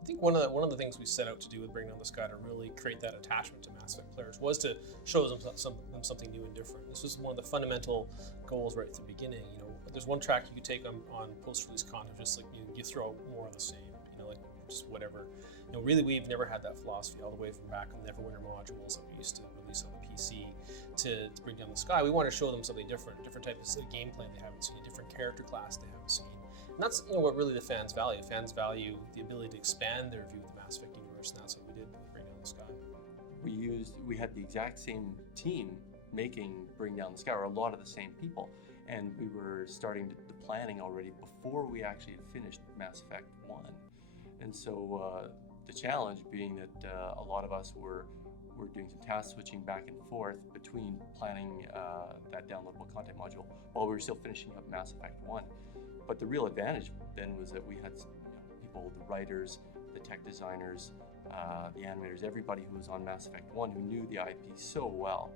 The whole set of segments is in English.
I think one of the things we set out to do with Bring Down the Sky to really create that attachment to Mass Effect players was to show them something new and different. This was one of the fundamental goals right at the beginning. There's one track you could take on post-release content, just like you throw out more of the same. Like just whatever. Really, we've never had that philosophy all the way from back on the Neverwinter modules that we used to release on the PC to Bring Down the Sky. We want to show them something different types of gameplay they haven't seen, a different character class they haven't seen. And that's what really the fans value. Fans value the ability to expand their view of the Mass Effect universe, and that's what we did with Bring Down the Sky. We had the exact same team making Bring Down the Sky, or a lot of the same people, and we were starting the planning already before we actually had finished Mass Effect 1. And so the challenge being that a lot of us were doing some task switching back and forth between planning that downloadable content module while we were still finishing up Mass Effect 1. But the real advantage then was that we had people, the writers, the tech designers, the animators, everybody who was on Mass Effect 1 who knew the IP so well,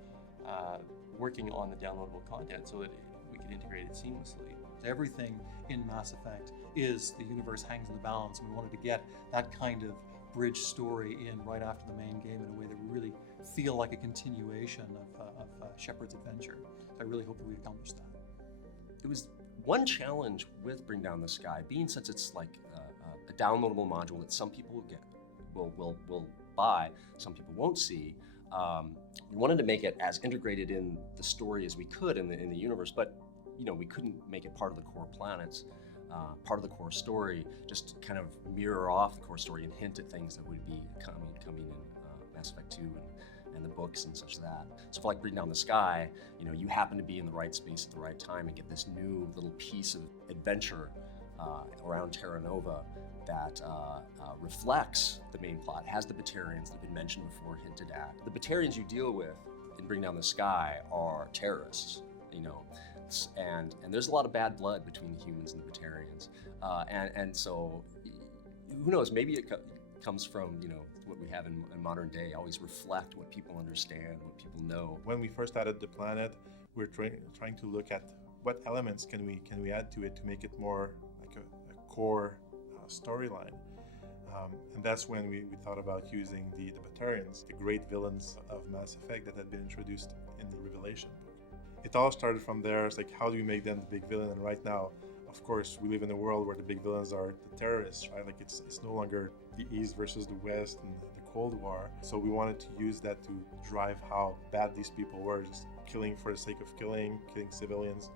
working on the downloadable content so that we could integrate it seamlessly. Everything in Mass Effect is the universe hangs in the balance, and we wanted to get that kind of bridge story in right after the main game in a way that we really feel like a continuation of Shepard's adventure. So I really hope that we accomplished that. It was one challenge with Bring Down the Sky, being since it's like a downloadable module that some people will buy, some people won't see. We wanted to make it as integrated in the story as we could in the universe, but we couldn't make it part of the core planets, part of the core story, just kind of mirror off the core story and hint at things that would be coming in Mass Effect 2 and the books and such that. So for like Bring Down the Sky, you happen to be in the right space at the right time and get this new little piece of adventure around Terra Nova that reflects the main plot, has the Batarians that have been mentioned before, hinted at. The Batarians you deal with in Bring Down the Sky are terrorists, and there's a lot of bad blood between the humans and the Batarians, and so who knows, maybe it comes from what we have in modern day. Always reflect what people understand, what people know. When we first added the planet, we're trying to look at what elements can we add to it to make it more like a core storyline. And that's when we thought about using the Batarians, the great villains of Mass Effect that had been introduced in the Revelation book. It all started from there. It's like, how do we make them the big villain? And right now, of course, we live in a world where the big villains are the terrorists, right? Like it's no longer the East versus the West and the Cold War. So we wanted to use that to drive how bad these people were, just killing for the sake of killing civilians.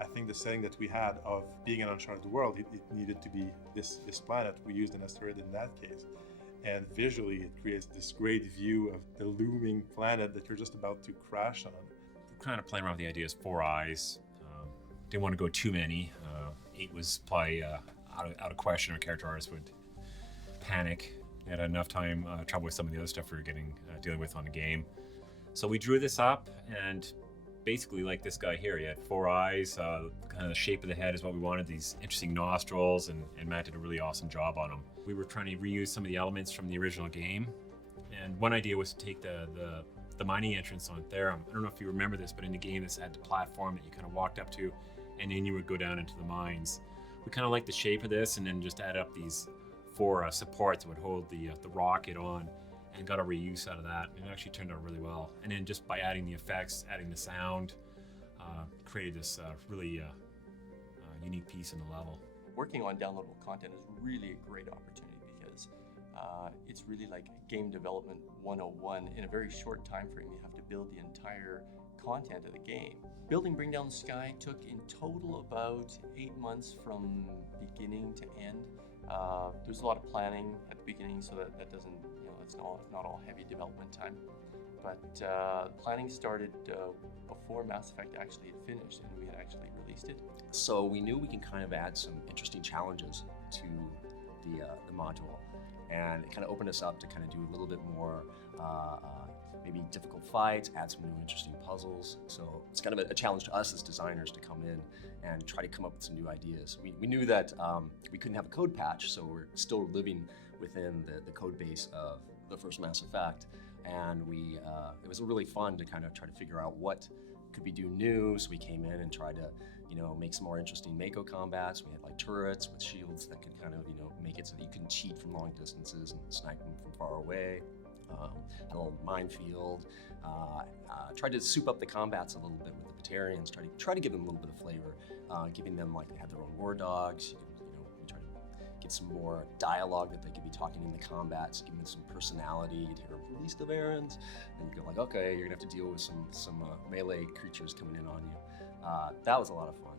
I think the setting that we had of being an uncharted world, it needed to be this planet. We used an asteroid in that case. And visually, it creates this great view of the looming planet that you're just about to crash on. Kind of playing around with the idea of 4 eyes. Didn't want to go too many. 8 was probably out of question. Our character artists would panic. We had enough time trouble with some of the other stuff we were dealing with on the game. So we drew this up, and basically like this guy here, he had 4 eyes. Kind of the shape of the head is what we wanted. These interesting nostrils, and Matt did a really awesome job on them. We were trying to reuse some of the elements from the original game, and one idea was to take the mining entrance on Therum. I don't know if you remember this, but in the game this had the platform that you kind of walked up to, and then you would go down into the mines. We kind of liked the shape of this, and then just add up these 4 supports that would hold the rocket on, and got a reuse out of that. And it actually turned out really well. And then just by adding the effects, adding the sound, created this really unique piece in the level. Working on downloadable content is really a great opportunity because it's really like game development 101. In a very short time frame, you have to build the entire content of the game. Building Bring Down the Sky took in total about 8 months from beginning to end. There's a lot of planning at the beginning, so that doesn't, it's not all heavy development time. But planning started before Mass Effect actually had finished and we had actually released it. So we knew we can kind of add some interesting challenges to the module, and it kind of opened us up to kind of do a little bit more maybe difficult fights, add some new interesting puzzles. So it's kind of a challenge to us as designers to come in and try to come up with some new ideas. We knew that we couldn't have a code patch, so we're still living within the code base of the first Mass Effect, and it was really fun to kind of try to figure out what could we do new. So we came in and tried to make some more interesting Mako combats. We had like turrets with shields that could kind of, make it so that you can cheat from long distances and snipe them from far away. A little minefield. Tried to soup up the combats a little bit with the Batarians. Try to give them a little bit of flavor, giving them like they have their own war dogs. We try to get some more dialogue that they could be talking in the combats, give them some personality. You'd hear release the Barons, and you go like, okay, you're gonna have to deal with some melee creatures coming in on you. That was a lot of fun.